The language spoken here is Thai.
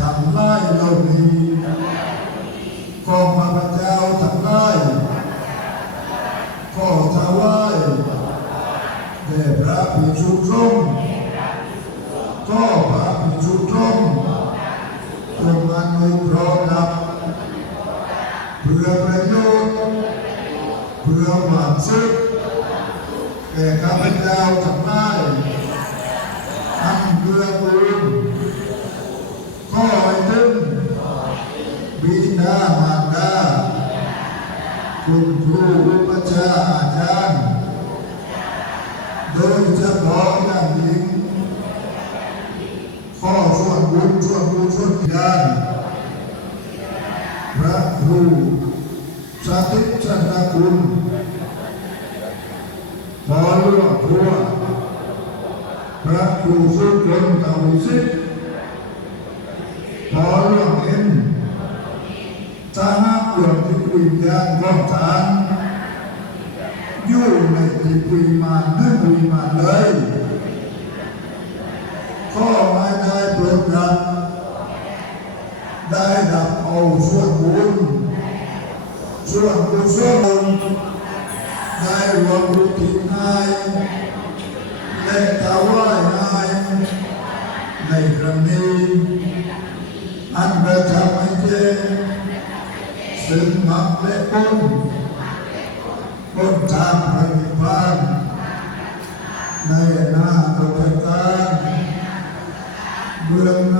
ทั้งหลายเหล่านี้ของข้าพเจ้าทั้งหลายขอถวายแด่พระภิกษุสงฆ์ก็พระภิกษุสงฆ์จงอนุเคราะห์รับเพื่อประโยชน์เพื่อความสุขแก่ข้าพเจ้าทั้งหลายทั้งเพื่อบุญขอให้ถึงบิดามารดาคุณครูอุปัชฌาย์อาจารย์โดยเฉพาะอย่างยิ่งขอส่วนบุญส่วนบุญส่วนญาณพระครูสาธิตชันตคุณพอหลวงพ่อพระครูสุจนทวิสิทธิ์พอหลวงเอ็นสาหหลวงที่วิญญาณของทานอยู่ในจิตวิมานนึกวิมานเลยข้อไม่ได้เปิดรับได้รับเอาส่วนบุญส่วนกุศลได้รวมบุญทิศนายและถวายนายในครั้งนี้อันประทับให้เจซึ่งมรรคและผลทางพระนิพพานในอนาคตการเบื้องหน้า